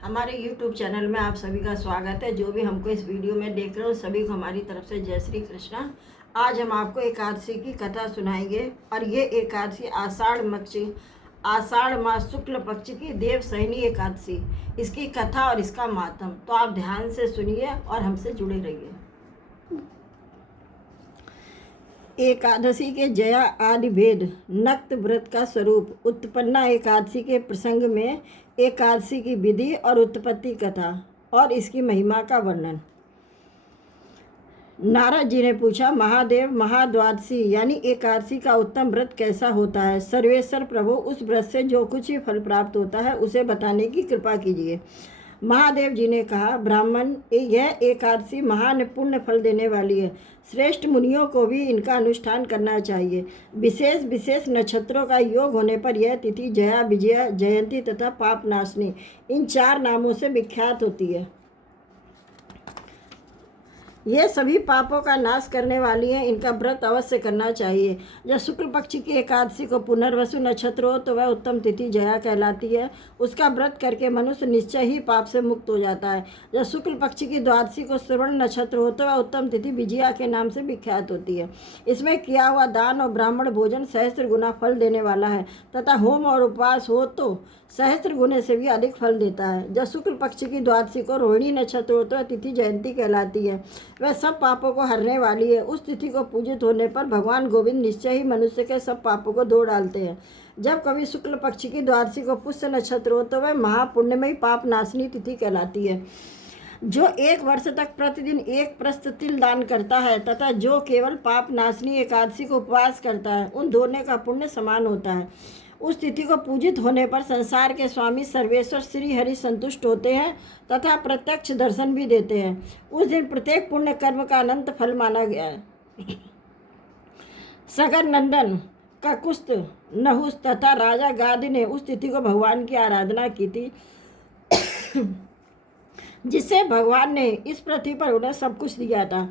हमारे YouTube channel में आप सभी का स्वागत है। जो भी हमको इस वीडियो में देख रहे हो सभी को हमारी तरफ से जय श्री कृष्णा। आज हम आपको एकादशी की कथा सुनाएंगे और ये एकादशी आषाढ़ मास शुक्ल पक्ष की देवशयनी एकादशी, इसकी कथा और इसका मातम। तो आप ध्यान से सुनिए और हमसे जुड़े रहिए। एकादशी के जया आदि भेद, नक्त व्रत का स्वरूप, उत्पन्ना एकादशी के प्रसंग में एकादशी की विधि और उत्पत्ति कथा और इसकी महिमा का वर्णन। नारद जी ने पूछा, महादेव, महाद्वादशी यानी एकादशी का उत्तम व्रत कैसा होता है? सर्वेश्वर प्रभु, उस व्रत से जो कुछ भी फल प्राप्त होता है उसे बताने की कृपा कीजिए। महादेव जी ने कहा, ब्राह्मण, यह एकादशी महान पुण्य फल देने वाली है। श्रेष्ठ मुनियों को भी इनका अनुष्ठान करना चाहिए। विशेष विशेष नक्षत्रों का योग होने पर यह तिथि जया, विजया, जयंती तथा पापनाशनी इन 4 नामों से विख्यात होती है। ये सभी पापों का नाश करने वाली हैं। इनका व्रत अवश्य करना चाहिए। जब शुक्ल पक्ष की एकादशी को पुनर्वसु नक्षत्र हो तो वह उत्तम तिथि जया कहलाती है। उसका व्रत करके मनुष्य निश्चय ही पाप से मुक्त हो जाता है। जब शुक्ल पक्ष की द्वादशी को श्रवण नक्षत्र हो तो वह उत्तम तिथि विजया के नाम से विख्यात होती है। इसमें किया हुआ दान और ब्राह्मण भोजन सहस्त्र गुना फल देने वाला है तथा होम और उपवास हो तो सहस्त्र गुने से भी अधिक फल देता है। जब शुक्ल पक्ष की द्वादशी को रोहिणी नक्षत्र हो तो तिथि जयंती कहलाती है। वह सब पापों को हरने वाली है। उस तिथि को पूजित होने पर भगवान गोविंद निश्चय ही मनुष्य के सब पापों को धो डालते हैं। जब कभी शुक्ल पक्ष की द्वादशी को पुष्य नक्षत्र हो तो वह महापुण्यमयी पाप नाशनी तिथि कहलाती है। जो 1 वर्ष तक प्रतिदिन 1 प्रस्थ तिल दान करता है तथा जो केवल पाप नाशनी एकादशी को उपवास करता है, उन दोनों का पुण्य समान होता है। उस तिथि को पूजित होने पर संसार के स्वामी सर्वेश्वर श्री हरि संतुष्ट होते हैं तथा प्रत्यक्ष दर्शन भी देते हैं। उस दिन प्रत्येक पुण्य कर्म का अनंत फल माना गया है। सगर नंदन ककुस्त, नहुस तथा राजा गादी ने उस तिथि को भगवान की आराधना की थी, जिससे भगवान ने इस पृथ्वी पर उन्हें सब कुछ दिया था।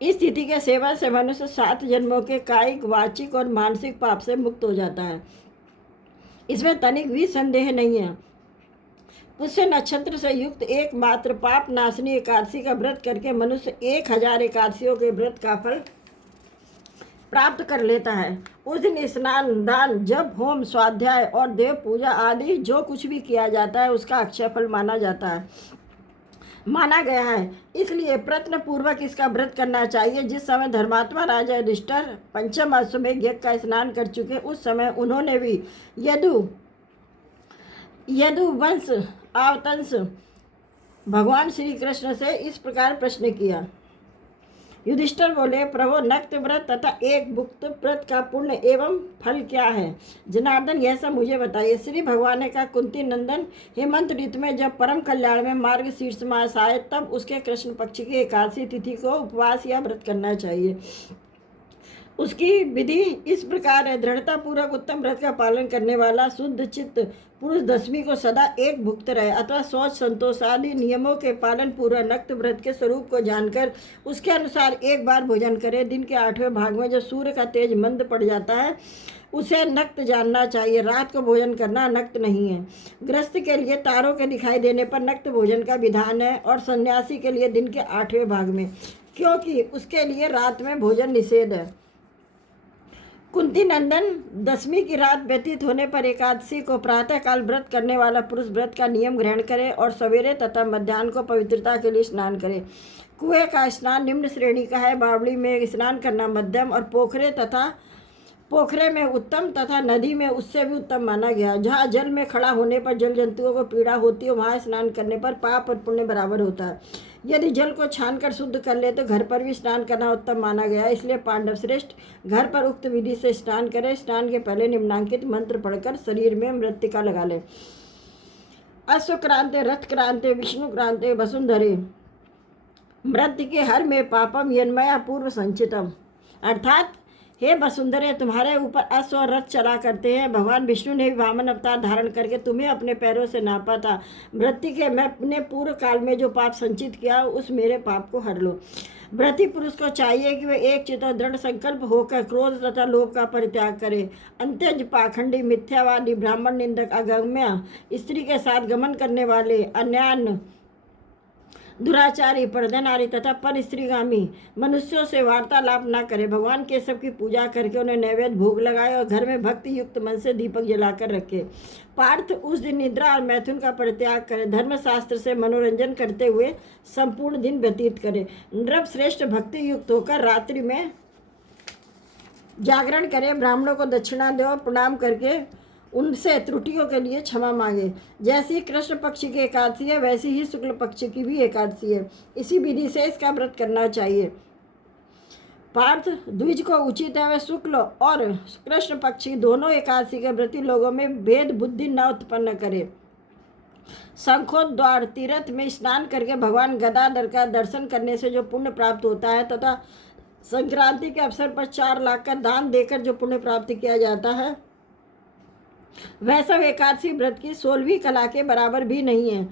इस तिथि के सेवन से मनुष्य 7 जन्मों के कायिक, वाचिक और मानसिक पाप से मुक्त हो जाता है। इसमें तनिक भी संदेह नहीं है। पुष्य नक्षत्र से युक्त एकमात्र पाप नाशनी एकादशी का व्रत करके मनुष्य 1000 एकादशियों के व्रत का फल प्राप्त कर लेता है। उस दिन स्नान, दान, जप, होम, स्वाध्याय और देव पूजा आदि जो कुछ भी किया जाता है उसका अक्षय फल माना गया है। इसलिए प्रयत्न पूर्वक इसका व्रत करना चाहिए। जिस समय धर्मात्मा राजा युधिष्ठिर पंचम अश्वमेध यज्ञ का स्नान कर चुके, उस समय उन्होंने भी यदुवंश आवतंस भगवान श्री कृष्ण से इस प्रकार प्रश्न किया। युधिष्ठिर बोले, प्रभु, नक्त व्रत तथा एक भुक्त व्रत का पुण्य एवं फल क्या है? जनार्दन, यह सब मुझे बताइए। श्री भगवान ने कहा, कुंती नंदन, हेमंत ऋतु में जब परम कल्याण में मार्गशीर्ष मास आए तब उसके कृष्ण पक्ष की एकादशी तिथि को उपवास या व्रत करना चाहिए। उसकी विधि इस प्रकार है। दृढ़ता पूर्वक उत्तम व्रत का पालन करने वाला शुद्ध चित्त पुरुष दशमी को सदा एक भुक्त रहे अथवा शौच, संतोष आदि नियमों के पालन पूर्वक नक्त व्रत के स्वरूप को जानकर उसके अनुसार एक बार भोजन करे। दिन के 8वें भाग में जब सूर्य का तेज मंद पड़ जाता है उसे नक्त जानना चाहिए। रात को भोजन करना नक्त नहीं है। गृहस्थ के लिए तारों के दिखाई देने पर नक्त भोजन का विधान है और सन्यासी के लिए दिन के 8वें भाग में, क्योंकि उसके लिए रात में भोजन निषेध है। कुंती नंदन, दशमी की रात व्यतीत होने पर एकादशी को प्रातःकाल व्रत करने वाला पुरुष व्रत का नियम ग्रहण करे और सवेरे तथा मध्याह्न को पवित्रता के लिए स्नान करे। कुएं का स्नान निम्न श्रेणी का है। बावड़ी में स्नान करना मध्यम और पोखरे में उत्तम तथा नदी में उससे भी उत्तम माना गया। जहाँ जल में खड़ा होने पर जल जंतुओं को पीड़ा होती है वहाँ स्नान करने पर पाप और पुण्य बराबर होता है। यदि जल को छानकर शुद्ध कर ले तो घर पर भी स्नान करना उत्तम माना गया है। इसलिए पांडव श्रेष्ठ घर पर उक्त विधि से स्नान करें। स्नान के पहले निम्नांकित मंत्र पढ़कर शरीर में मृत्तिका लगा ले। अश्वक्रांते, रथक्रांते, विष्णुक्रांते, वसुंधरे, मृत्यु के हर में पापम यन्मया पूर्व संचितम, अर्थात हे वसुंधरे, तुम्हारे ऊपर अश्व और रथ चला करते हैं। भगवान विष्णु ने भी वामन अवतार धारण करके तुम्हें अपने पैरों से नापा था। व्रति के मैं अपने पूर्व काल में जो पाप संचित किया उस मेरे पाप को हर लो। व्रति पुरुष को चाहिए कि वे एक चित और दृढ़ संकल्प होकर क्रोध तथा लोभ का परित्याग करे। अंत्यज, पाखंडी, मिथ्यावादी, ब्राह्मण निंदक, अगम्य, स्त्री के साथ गमन करने वाले, अन्यान, दुराचारी, पर्दनारी तथा पर स्त्रीगामी मनुष्यों से वार्तालाप न करे। भगवान केशव की पूजा करके उन्हें नैवेद्य भोग लगाए और घर में भक्ति युक्त मन से दीपक जलाकर रखे। पार्थ उस दिन निद्रा और मैथुन का परित्याग करे। धर्मशास्त्र से मनोरंजन करते हुए संपूर्ण दिन व्यतीत करे। नृप श्रेष्ठ भक्ति युक्त होकर रात्रि में जागरण करे। ब्राह्मणों को दक्षिणा दे और प्रणाम करके उनसे त्रुटियों के लिए क्षमा मांगे। जैसी कृष्ण पक्ष की एकादशी है वैसी ही शुक्ल पक्ष की भी एकादशी है। इसी विधि से इसका व्रत करना चाहिए। पार्थ, द्विज को उचित है वह शुक्ल और कृष्ण पक्षी दोनों एकादशी के व्रती लोगों में भेद बुद्धि न उत्पन्न करे। शंखोद्वार तीर्थ में स्नान करके भगवान गदाधर का दर्शन करने से जो पुण्य प्राप्त होता है तथा संक्रांति के अवसर पर 4 लाख का दान देकर जो पुण्य प्राप्त किया जाता है वह सब एकादशी व्रत की 16वीं कला के बराबर भी नहीं है।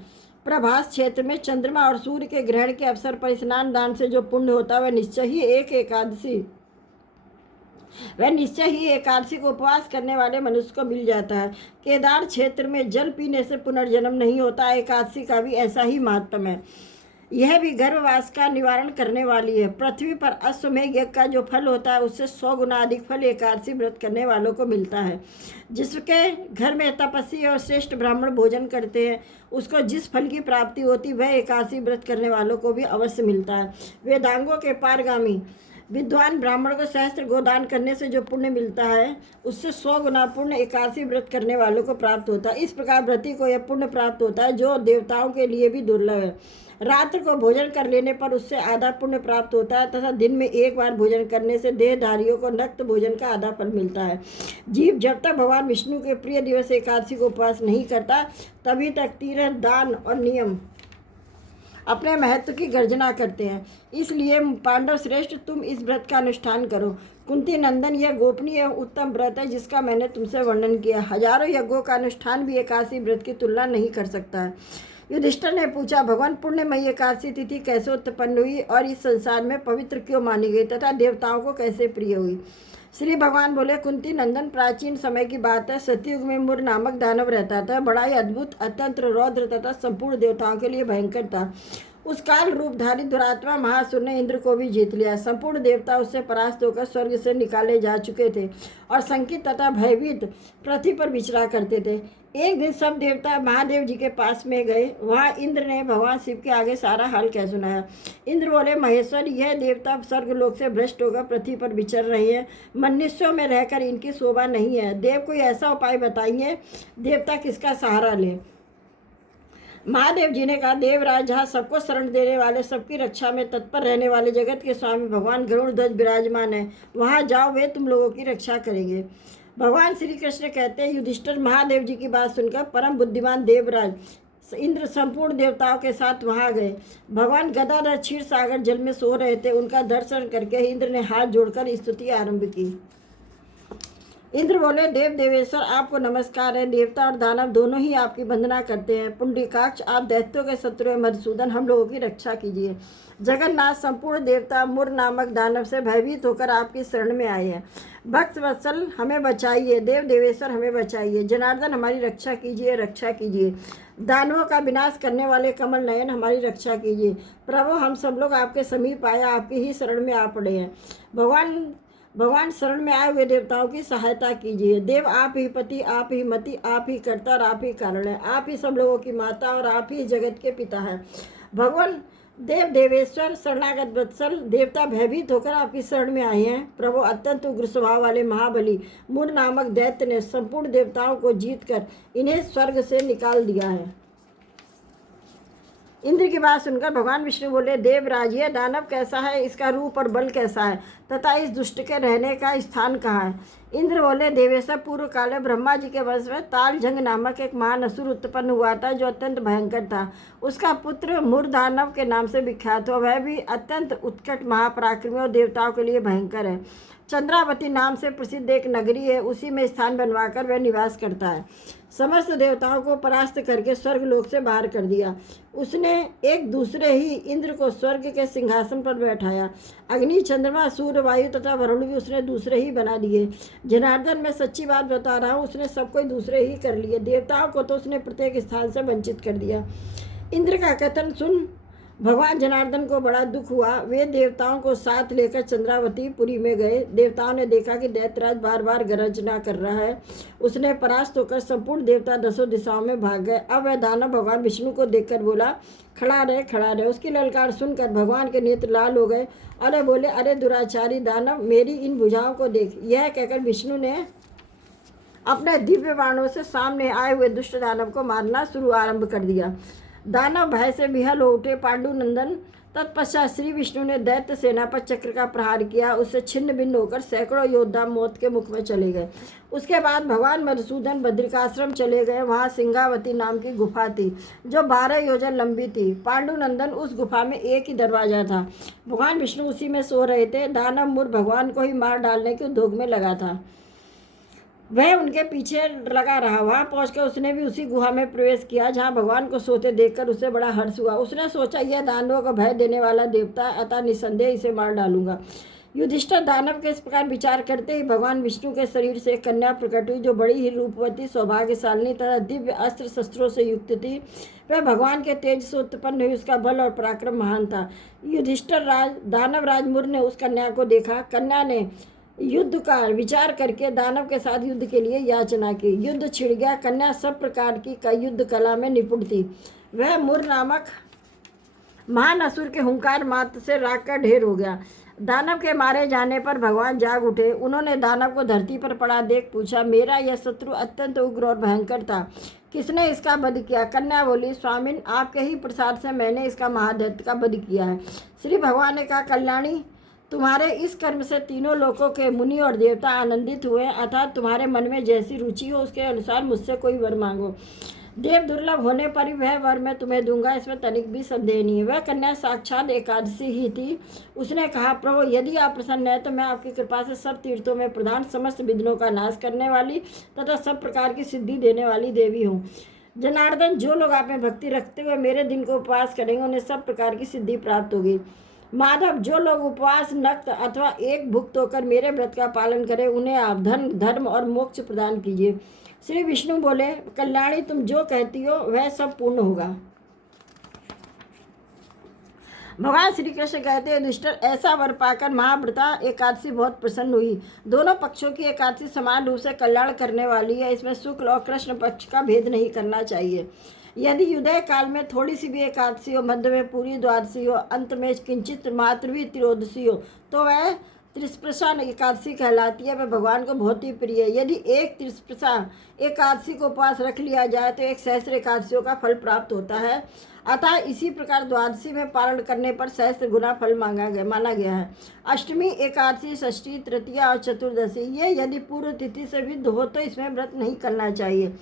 प्रभास क्षेत्र में चंद्रमा और सूर्य के ग्रहण के अवसर पर स्नान दान से जो पुण्य होता है वह निश्चय ही एकादशी को उपवास करने वाले मनुष्य को मिल जाता है। केदार क्षेत्र में जल पीने से पुनर्जन्म नहीं होता। एकादशी का भी ऐसा ही महत्व है। यह भी गर्भवास का निवारण करने वाली है। पृथ्वी पर अश्वमेध यज्ञ का जो फल होता है उससे 100 गुना अधिक फल एकादशी व्रत करने वालों को मिलता है। जिसके घर में तपस्वी और श्रेष्ठ ब्राह्मण भोजन करते हैं उसको जिस फल की प्राप्ति होती वह एकादशी व्रत करने वालों को भी अवश्य मिलता है। वेदांगों के पारगामी विद्वान ब्राह्मण को सहस्त्र गोदान करने से जो पुण्य मिलता है उससे 100 गुना पुण्य एकादशी व्रत करने वालों को प्राप्त होता है। इस प्रकार व्रती को यह पुण्य प्राप्त होता है जो देवताओं के लिए भी दुर्लभ है। रात्र को भोजन कर लेने पर उससे आधा पुण्य प्राप्त होता है तथा दिन में एक बार भोजन करने से देहधारियों को नक्त भोजन का आधा फल मिलता है। जीव जब तक भगवान विष्णु के प्रिय दिवस एकादशी को उपवास नहीं करता तभी तक तीर्थ, दान और नियम अपने महत्व की गर्जना करते हैं। इसलिए पांडव श्रेष्ठ, तुम इस व्रत का अनुष्ठान करो। कुंती नंदन, यह गोपनीय उत्तम व्रत है जिसका मैंने तुमसे वर्णन किया। हजारों यज्ञों का अनुष्ठान भी एकादशी व्रत की तुलना नहीं कर सकता है। युधिष्ठिर ने पूछा, भगवान, पुण्यमयी एकादशी तिथि कैसे उत्पन्न हुई और इस संसार में पवित्र क्यों मानी गई तथा देवताओं को कैसे प्रिय हुई? श्री भगवान बोले, कुंती नंदन, प्राचीन समय की बात है। सतयुग में मुर नामक दानव रहता था। बड़ा ही अद्भुत, अत्यंत रौद्र तथा संपूर्ण देवताओं के लिए भयंकर था। उस काल रूपधारी दुरात्मा महासुर ने इंद्र को भी जीत लिया। संपूर्ण देवता उससे परास्त होकर स्वर्ग से निकाले जा चुके थे और संकित तथा भयभीत पृथ्वी पर विचरा करते थे। एक दिन सब देवता महादेव जी के पास में गए। वहाँ इंद्र ने भगवान शिव के आगे सारा हाल कह सुनाया। इंद्र बोले, महेश्वर, यह देवता स्वर्गलोक से भ्रष्ट होकर पृथ्वी पर विचर रहे हैं। मनुष्यों में रहकर इनकी शोभा नहीं है। देव कोई ऐसा उपाय बताइए, देवता किसका सहारा ले? महादेव जी ने कहा, देवराज, जहाँ सबको शरण देने वाले, सबकी रक्षा में तत्पर रहने वाले जगत के स्वामी भगवान गरुड़ ध्वज विराजमान है। वहाँ जाओ, वे तुम लोगों की रक्षा करेंगे। भगवान श्री कृष्ण कहते हैं, युधिष्ठिर, महादेव जी की बात सुनकर परम बुद्धिमान देवराज इंद्र संपूर्ण देवताओं के साथ वहाँ गए। भगवान गदाधर क्षीर सागर जल में सो रहे थे। उनका दर्शन करके इंद्र ने हाथ जोड़कर स्तुति आरंभ की। इंद्र बोले, देव देवेश्वर, आपको नमस्कार है। देवता और दानव दोनों ही आपकी वंदना करते हैं। पुंडरीकाक्ष, आप दैत्यों के शत्रु हैं। मधुसूदन, हम लोगों की रक्षा कीजिए। जगन्नाथ, संपूर्ण देवता मुर नामक दानव से भयभीत होकर आपकी शरण में आए हैं। भक्त वत्सल, हमें बचाइए। देव देवेश्वर, हमें बचाइए। जनार्दन, हमारी रक्षा कीजिए, रक्षा कीजिए। दानवों का विनाश करने वाले कमल नयन, हमारी रक्षा कीजिए। प्रभु, हम सब लोग आपके समीप आए, आपकी ही शरण में आ पड़े हैं। भगवान शरण में आए हुए देवताओं की सहायता कीजिए। देव, आप ही पति, आप ही मति, आप ही कर्ता और आप ही कारण है। आप ही सब लोगों की माता और आप ही जगत के पिता हैं। भगवान देव देवेश्वर, शरणागत वत्सल, देवता भयभीत होकर आपकी शरण में आए हैं। प्रभु, अत्यंत उग्र स्वभाव वाले महाबली मुर नामक दैत्य ने संपूर्ण देवताओं को जीतकर इन्हें स्वर्ग से निकाल दिया है। इंद्र की बात सुनकर भगवान विष्णु बोले, देवराज, यह दानव कैसा है, इसका रूप और बल कैसा है तथा इस दुष्ट के रहने का स्थान कहाँ है? इंद्र बोले, देवेश्वर, पूर्व काल में ब्रह्मा जी के वंश में तालजंग नामक एक महान असुर उत्पन्न हुआ था जो अत्यंत भयंकर था। उसका पुत्र मुर दानव के नाम से विख्यात हुआ। वह भी अत्यंत उत्कट महापराक्रमी और देवताओं के लिए भयंकर है। चंद्रावती नाम से प्रसिद्ध एक नगरी है, उसी में स्थान बनवाकर वह निवास करता है। समस्त देवताओं को परास्त करके स्वर्ग लोक से बाहर कर दिया। उसने एक दूसरे ही इंद्र को स्वर्ग के सिंहासन पर बैठाया। अग्नि, चंद्रमा, सूर्य, वायु तथा वरुण भी उसने दूसरे ही बना दिए। जनार्दन, मैं सच्ची बात बता रहा हूँ, उसने सब कोई दूसरे ही कर लिए। देवताओं को तो उसने प्रत्येक स्थान से वंचित कर दिया। इंद्र का कथन सुन भगवान जनार्दन को बड़ा दुख हुआ। वे देवताओं को साथ लेकर चंद्रावती पुरी में गए। देवताओं ने देखा कि दैत्यराज बार बार गर्जना कर रहा है। उसने परास्त होकर संपूर्ण देवता दसों दिशाओं में भाग गए। अब वह दानव भगवान विष्णु को देखकर बोला, खड़ा रहे, खड़ा रहे। उसकी ललकार सुनकर भगवान के नेत्र लाल हो गए और बोले, अरे दुराचारी दानव, मेरी इन भुजाओं को देख। यह कहकर विष्णु ने अपने दिव्य बाणों से सामने आए हुए दुष्ट दानव को मारना आरंभ कर दिया। दानव भय से विहल हो उठे। पांडुनंदन, तत्पश्चात श्री विष्णु ने दैत्य सेना पर चक्र का प्रहार किया। उससे छिन्न भिन्न होकर सैकड़ों योद्धा मौत के मुख में चले गए। उसके बाद भगवान मधुसूदन बद्रिकाश्रम चले गए। वहाँ सिंगावती नाम की गुफा थी जो 12 योजन लंबी थी। पांडुनंदन, उस गुफा में एक ही दरवाजा था। भगवान विष्णु उसी में सो रहे थे। दानव मूर्ख भगवान को ही मार डालने के उद्योग में लगा था। वह उनके पीछे लगा रहा। वहाँ पहुंचकर उसने भी उसी गुहा में प्रवेश किया जहाँ भगवान को सोते देखकर उसे बड़ा हर्ष हुआ। उसने सोचा, यह दानवों को भय देने वाला देवता, अतः निसंदेह इसे मार डालूंगा। युधिष्ठिर दानव के इस प्रकार विचार करते ही भगवान विष्णु के शरीर से एक कन्या प्रकट हुई जो बड़ी ही रूपवती, सौभाग्यशालिनी तथा दिव्य अस्त्र शस्त्रों से युक्त थी। वह भगवान के तेज से उत्पन्न हुई। उसका बल और पराक्रम महान था। युधिष्ठिर दानव राजमुर ने उस कन्या को देखा। कन्या ने युद्ध का विचार करके दानव के साथ युद्ध के लिए याचना की। युद्ध छिड़ गया। कन्या सब प्रकार की युद्ध कला में निपुण थी। वह मुर नामक महान असुर के हुंकार मात्र से राख का ढेर हो गया। दानव के मारे जाने पर भगवान जाग उठे। उन्होंने दानव को धरती पर पड़ा देख पूछा, मेरा यह शत्रु अत्यंत उग्र और भयंकर था, किसने इसका वध किया? कन्या बोली, स्वामिन, आपके ही प्रसाद से मैंने इसका महादैत्य का वध किया है। श्री भगवान ने कहा, कल्याणी, तुम्हारे इस कर्म से तीनों लोकों के मुनि और देवता आनंदित हुए। अर्थात तुम्हारे मन में जैसी रुचि हो उसके अनुसार मुझसे कोई वर मांगो। देव दुर्लभ होने पर ही वह वर मैं तुम्हें दूंगा, इसमें तनिक भी संदेह नहीं है। वह कन्या साक्षात एकादशी ही थी। उसने कहा, प्रभु, यदि आप प्रसन्न हैं तो मैं आपकी कृपा से सब तीर्थों में प्रधान, समस्त विघ्नों का नाश करने वाली तथा सब प्रकार की सिद्धि देने वाली देवी हूँ। जनार्दन, जो लोग आप में भक्ति रखते हुए मेरे दिन को उपवास करेंगे उन्हें सब प्रकार की सिद्धि प्राप्त होगी। माधव, जो लोग उपवास, नक्त अथवा एक भुक्त होकर मेरे व्रत का पालन करें उन्हें आप धन, धर्म और मोक्ष प्रदान कीजिए। श्री विष्णु बोले, कल्याणी, तुम जो कहती हो वह सब पूर्ण होगा। भगवान श्री कृष्ण कहते हैं, युधिष्ठिर, ऐसा वर पाकर महाव्रता एकादशी बहुत प्रसन्न हुई। दोनों पक्षों की एकादशी समान रूप से कल्याण करने वाली है। इसमें शुक्ल और कृष्ण पक्ष का भेद नहीं करना चाहिए। यदि युदय काल में थोड़ी सी भी एकादशी हो, मध्य में पूरी द्वादशी हो, अंत में किंचित मात्र भी त्रयोदशी हो तो वह त्रिस्पर्शा एकादशी कहलाती है। वह भगवान को बहुत ही प्रिय है। यदि एक त्रिस्पर्शा एकादशी को उपवास रख लिया जाए तो 1 सहस्त्र एकादशियों का फल प्राप्त होता है। अतः इसी प्रकार द्वादशी में पारण करने पर सहस्त्र गुना फल माना गया है। अष्टमी, एकादशी, षष्ठी, तृतीया और चतुर्दशी ये यदि पूर्व तिथि से विद्ध हो तो इसमें व्रत नहीं करना चाहिए।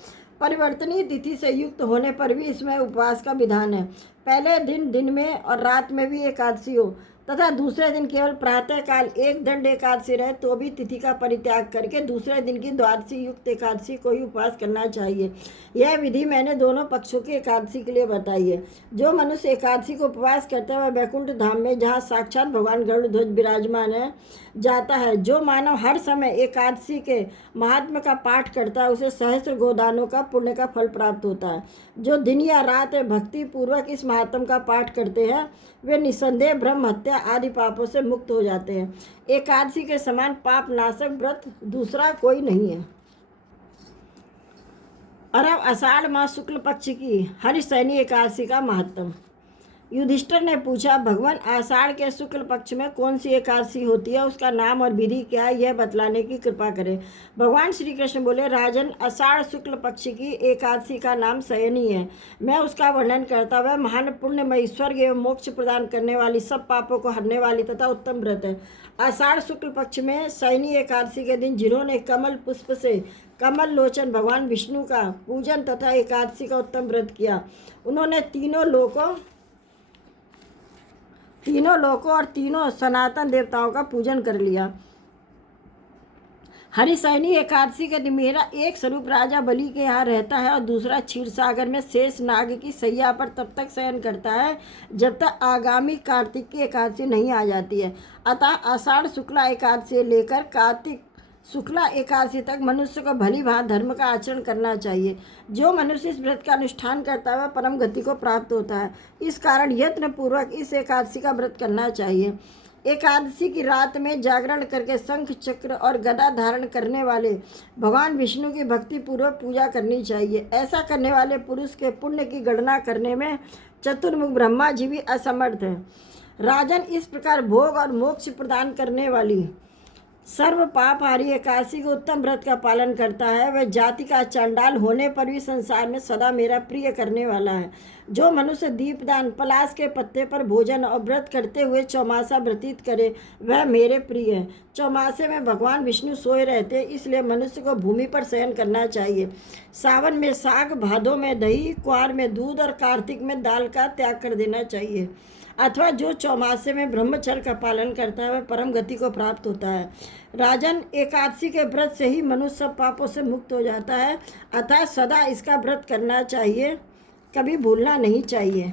परिवर्तनीय तिथि से युक्त होने पर भी इसमें उपवास का विधान है। पहले दिन में और रात में भी एकादशी हो तथा दूसरे दिन केवल प्रातःकाल एक दंड एकादशी रहे तो भी तिथि का परित्याग करके दूसरे दिन की द्वादशी युक्त एकादशी को ही उपवास करना चाहिए। यह विधि मैंने दोनों पक्षों की एकादशी के लिए बताई है। जो मनुष्य एकादशी को उपवास करता है वह वैकुंठ धाम में, जहाँ साक्षात भगवान गरुड़ध्वज विराजमान है, जाता है। जो मानव हर समय एकादशी के महात्म्य का पाठ करता है उसे सहस्त्र गोदानों का पुण्य का फल प्राप्त होता है। जो दिन या रात भक्ति पूर्वक इस महात्म्य का पाठ करते हैं वे निसंदेह ब्रह्म हत्या आदि पापों से मुक्त हो जाते हैं। एकादशी के समान पाप नाशक व्रत दूसरा कोई नहीं है। और अब आषाढ़ मास शुक्ल पक्ष की हरिशयनी एकादशी का महत्व। युधिष्ठिर ने पूछा, भगवान, आषाढ़ के शुक्ल पक्ष में कौन सी एकादशी होती है, उसका नाम और विधि क्या है, यह बतलाने की कृपा करें। भगवान श्री कृष्ण बोले, राजन, आषाढ़ शुक्ल पक्ष की एकादशी का नाम शयनी है। मैं उसका वर्णन करता वह महान पुण्यमयी, स्वर्ग एवं मोक्ष प्रदान करने वाली, सब पापों को हरने वाली तथा उत्तम व्रत है। आषाढ़ शुक्ल पक्ष में शयनी एकादशी के दिन जिन्होंने कमल पुष्प से कमल लोचन भगवान विष्णु का पूजन तथा एकादशी का उत्तम व्रत किया, उन्होंने तीनों लोकों और तीनों सनातन देवताओं का पूजन कर लिया। हरिशयनी एकादशी के दिन मेरा एक स्वरूप राजा बलि के यहाँ रहता है और दूसरा क्षीर सागर में शेष नाग की सैया पर तब तक शयन करता है जब तक आगामी कार्तिक की एकादशी नहीं आ जाती है। अतः आषाढ़ शुक्ला एकादशी से लेकर कार्तिक शुक्ला एकादशी तक मनुष्य को भली भांति धर्म का आचरण करना चाहिए। जो मनुष्य इस व्रत का अनुष्ठान करता है वह परम गति को प्राप्त होता है। इस कारण यत्न पूर्वक इस एकादशी का व्रत करना चाहिए। एकादशी की रात में जागरण करके शंख चक्र और गदा धारण करने वाले भगवान विष्णु की भक्ति पूर्वक पूजा करनी चाहिए। ऐसा करने वाले पुरुष के पुण्य की गणना करने में चतुर्मुख ब्रह्मा जी भी असमर्थ है। राजन, इस प्रकार भोग और मोक्ष प्रदान करने वाली सर्व पापहारी एकादशी को उत्तम व्रत का पालन करता है। वह जाति का चांडाल होने पर भी संसार में सदा मेरा प्रिय करने वाला है। जो मनुष्य दीपदान, पलाश के पत्ते पर भोजन और व्रत करते हुए चौमासा व्यतीत करे वह मेरे प्रिय है। चौमासे में भगवान विष्णु सोए रहते, इसलिए मनुष्य को भूमि पर शयन करना चाहिए। सावन में साग, भादों में दही, क्वार में दूध और कार्तिक में दाल का त्याग कर देना चाहिए। अथवा जो चौमासे में ब्रह्मचर्य का पालन करता है वह परम गति को प्राप्त होता है। राजन, एकादशी के व्रत से ही मनुष्य सब पापों से मुक्त हो जाता है। अतः सदा इसका व्रत करना चाहिए, कभी भूलना नहीं चाहिए।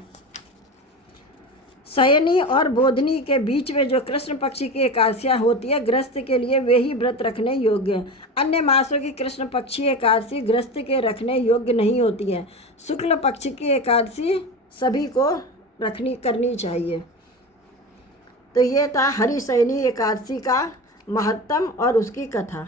शयनी और बोधनी के बीच में जो कृष्ण पक्षी की एकादशियाँ होती है गृहस्थ के लिए वे ही व्रत रखने योग्य है। अन्य मासों की कृष्ण पक्षी एकादशी गृहस्थ के रखने योग्य नहीं होती है। शुक्ल पक्ष की एकादशी सभी को करनी चाहिए। तो ये था हरिशयनी एकादशी का महत्तम और उसकी कथा।